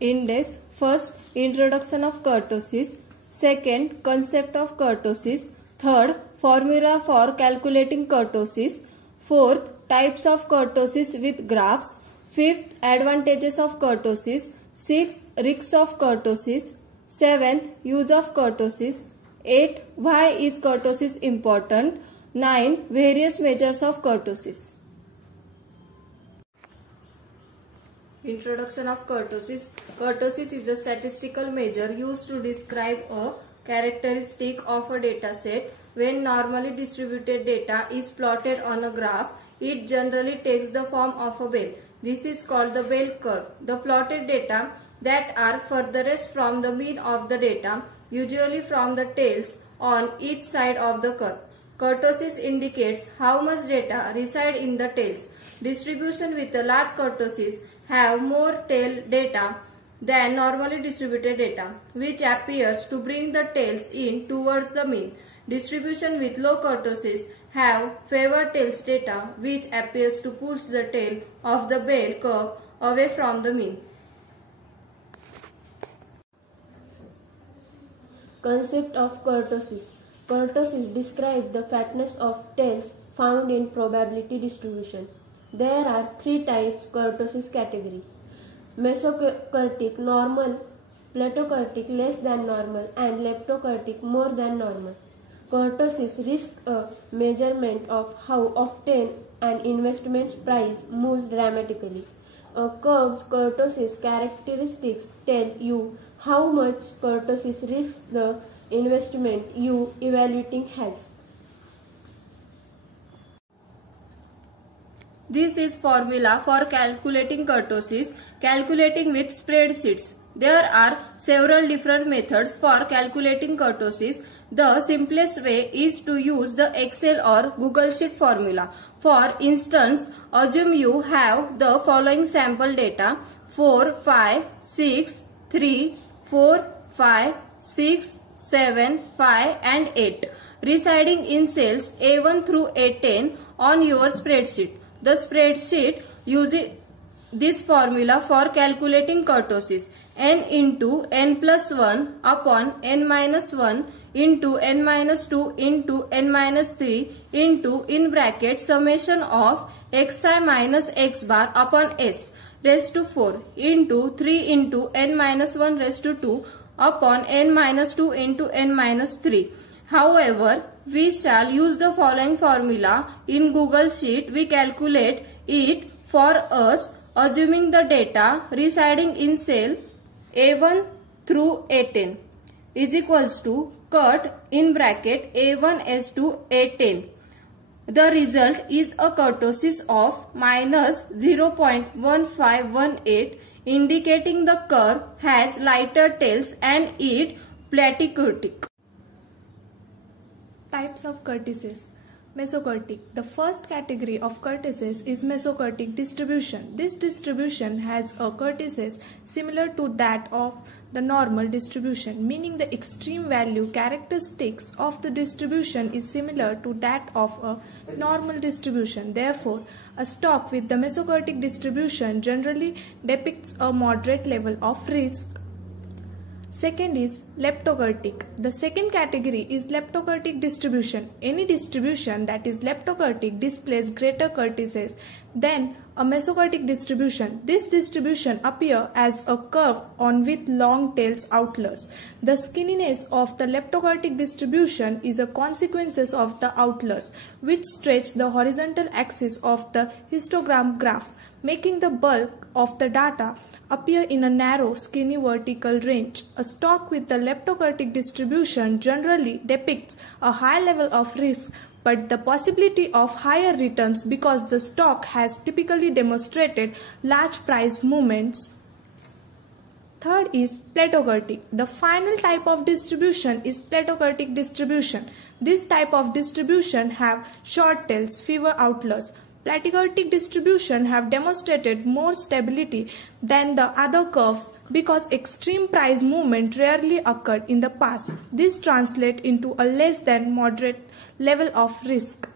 Index. First, introduction of kurtosis. Second, concept of kurtosis. Third, formula for calculating kurtosis. Fourth, types of kurtosis with graphs. Fifth, advantages of kurtosis. Sixth, risks of kurtosis. Seventh, use of kurtosis. 8. Why is kurtosis important? 9. Various measures of kurtosis. Introduction of kurtosis. Kurtosis is a statistical measure used to describe a characteristic of a data set. When normally distributed data is plotted on a graph, it generally takes the form of a bell. This is called the bell curve. The plotted data that are furthest from the mean of the data, usually from the tails on each side of the curve. Kurtosis indicates how much data reside in the tails. Distribution with a large kurtosis have more tail data than normally distributed data, which appears to bring the tails in towards the mean. Distribution with low kurtosis have fewer tails data, which appears to push the tail of the bell curve away from the mean. Concept of kurtosis. Kurtosis describes the fatness of tails found in probability distribution. There are three types kurtosis category: mesokurtic normal, platokurtic less than normal, and leptokurtic more than normal. Kurtosis risks a measurement of how often an investment's price moves dramatically. A curve's kurtosis characteristics tell you how much kurtosis risks the investment you evaluating has. This is formula for calculating kurtosis, calculating with spreadsheets. There are several different methods for calculating kurtosis. The simplest way is to use the Excel or Google Sheet formula. For instance, assume you have the following sample data: 4, 5, 6, 3, 4, 5, 6, 7, 5 and 8 residing in cells A1 through A10 on your spreadsheet. The spreadsheet uses this formula for calculating kurtosis: n into n plus 1 upon n minus 1 into n minus 2 into n minus 3 into in bracket summation of xi minus x bar upon s raised to 4 into 3 into n minus 1 raised to 2 upon n minus 2 into n minus 3. However, we shall use the following formula in Google Sheet. We calculate it for us assuming the data residing in cell A1 through A10 is equals to cut in bracket A1s to A10. The result is a kurtosis of minus 0.1518, indicating the curve has lighter tails and it platykurtic. Types of kurtosis. Mesokurtic. The first category of kurtosis is mesokurtic distribution. This distribution has a kurtosis similar to that of the normal distribution, meaning the extreme value characteristics of the distribution is similar to that of a normal distribution. Therefore, a stock with the mesokurtic distribution generally depicts a moderate level of risk. Second is leptokurtic. The second category is leptokurtic distribution. Any distribution that is leptokurtic displays greater kurtosis than a mesokurtic distribution. This distribution appears as a curve on with long tails outliers. The skinniness of the leptokurtic distribution is a consequence of the outliers, which stretch the horizontal axis of the histogram graph, making the bulk of the data appear in a narrow, skinny vertical range. A stock with the leptokurtic distribution generally depicts a high level of risk but the possibility of higher returns because the stock has typically demonstrated large price movements. Third is platokurtic. The final type of distribution is platokurtic distribution. This type of distribution have short tails, fewer outliers. Platykurtic distribution have demonstrated more stability than the other curves because extreme price movement rarely occurred in the past. This translates into a less than moderate level of risk.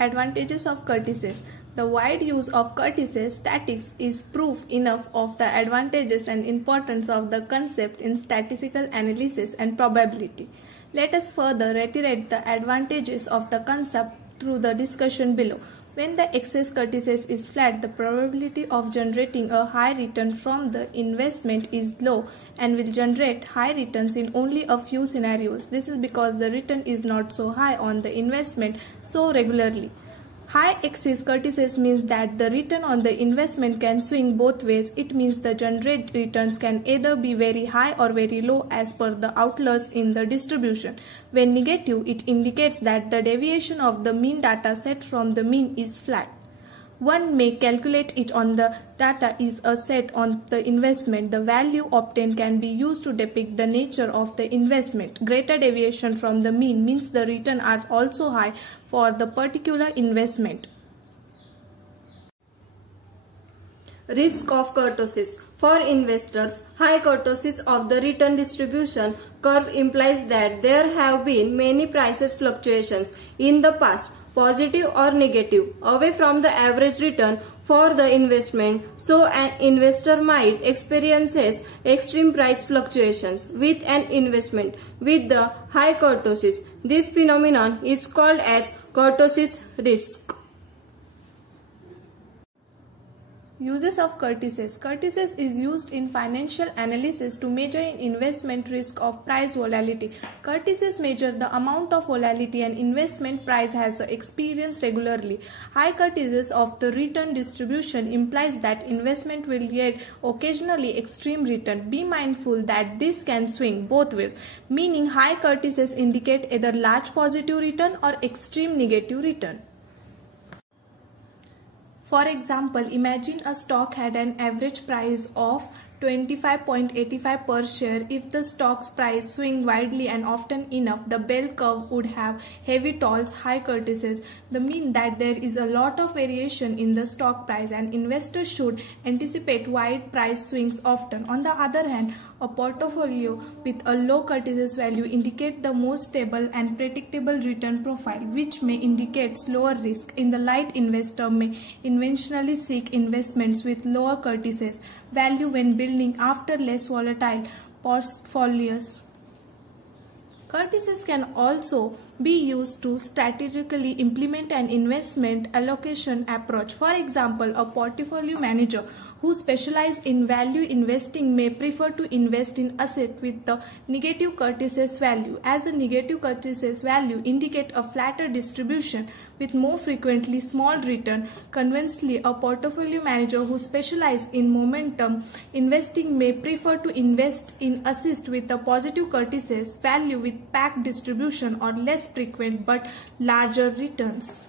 Advantages of kurtosis. The wide use of Curtis's statistics is proof enough of the advantages and importance of the concept in statistical analysis and probability. Let us further reiterate the advantages of the concept through the discussion below. When the excess Curtis's is flat, the probability of generating a high return from the investment is low and will generate high returns in only a few scenarios. This is because the return is not so high on the investment so regularly. High excess Curtis's means that the return on the investment can swing both ways. It means the generated returns can either be very high or very low as per the outliers in the distribution. When negative, it indicates that the deviation of the mean data set from the mean is flat. One may calculate it on the data is a set on the investment. The value obtained can be used to depict the nature of the investment. Greater deviation from the mean means the returns are also high for the particular investment. Risk of kurtosis. For investors, high kurtosis of the return distribution curve implies that there have been many prices fluctuations in the past, positive or negative, away from the average return for the investment, so an investor might experience extreme price fluctuations with an investment with the high kurtosis. This phenomenon is called as kurtosis risk. Uses of Curtis's. Curtis's is used in financial analysis to measure an investment risk of price volatility. Curtis's measure the amount of volatility an investment price has experienced regularly. High Curtis's of the return distribution implies that investment will yield occasionally extreme return. Be mindful that this can swing both ways, meaning high Curtis's indicate either large positive return or extreme negative return. For example, imagine a stock had an average price of 25.85 per share. If the stock's price swing widely and often enough, the bell curve would have heavy tolls, high Curtis's. The mean that there is a lot of variation in the stock price and investors should anticipate wide price swings often. On the other hand, a portfolio with a low Curtis's value indicate the most stable and predictable return profile, which may indicate lower risk. In the light, investor may intentionally seek investments with lower Curtis's value when building after less volatile portfolios. Curtis's can also be used to strategically implement an investment allocation approach. For example, a portfolio manager who specializes in value investing may prefer to invest in assets with the negative Curtis's value, as a negative Curtis's value indicate a flatter distribution with more frequently small return. Conversely, a portfolio manager who specializes in momentum investing may prefer to invest in assets with a positive Curtis's value with packed distribution or less frequent but larger returns.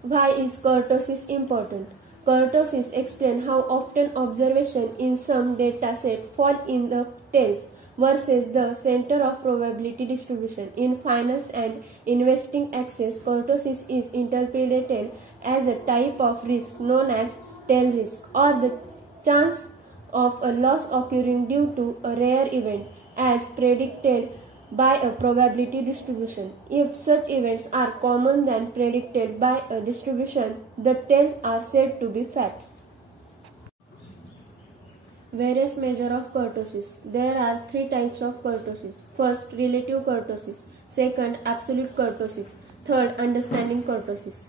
Why is kurtosis important? Kurtosis explains how often observation in some data set fall in the tails versus the center of probability distribution. In finance and investing access, kurtosis is interpreted as a type of risk known as tail risk, or the chance of a loss occurring due to a rare event as predicted by a probability distribution. If such events are common than predicted by a distribution, the tails are said to be facts. Various measures of kurtosis. There are three types of kurtosis. First, relative kurtosis. Second, absolute kurtosis. Third, understanding kurtosis.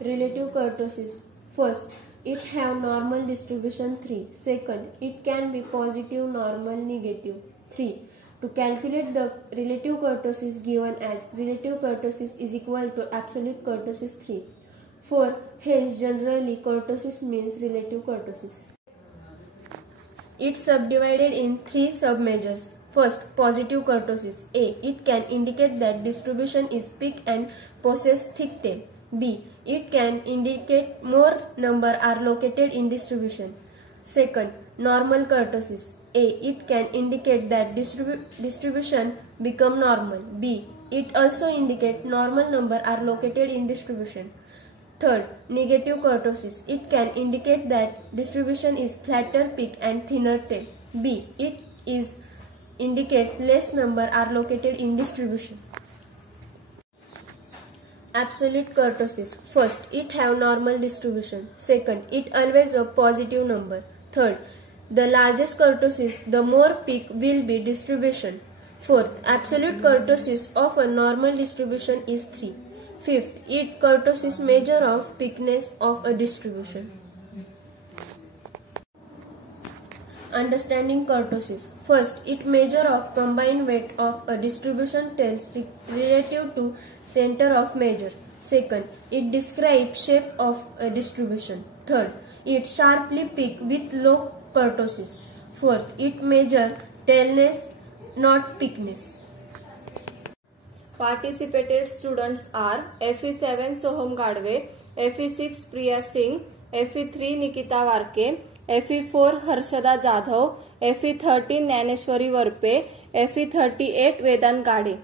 Relative kurtosis. First, it have normal distribution 3. Second, it can be positive, normal, negative. 3. To calculate the relative kurtosis given as relative kurtosis is equal to absolute kurtosis 3. 4. Hence, generally, kurtosis means relative kurtosis. It's subdivided in 3 submeasures. First, positive kurtosis. A. It can indicate that distribution is peak and possess thick tail. B. It can indicate more number are located in distribution. Second, normal kurtosis. A. It can indicate that distribution become normal. B. It also indicate normal number are located in distribution. Third, negative kurtosis. It can indicate that distribution is flatter peak and thinner tail. B. It indicates less number are located in distribution. Absolute kurtosis. First, it have normal distribution. Second, it always a positive number. Third, the largest kurtosis, the more peak will be distribution. Fourth, absolute kurtosis of a normal distribution is 3. Fifth, it kurtosis measure of peakness of a distribution. Understanding kurtosis. First, it measure of combined weight of a distribution tells relative to center of measure. Second, it describes shape of a distribution. Third, it sharply peak with low kurtosis. Fourth, it measure tailness, not peakness. Participated students are FE7 Soham Gadve, FE6 Priya Singh, FE3 Nikita Warke, FE4 Harshada Jadhav, FE13 Naneshwari Varpe, FE38 Vedant Gade.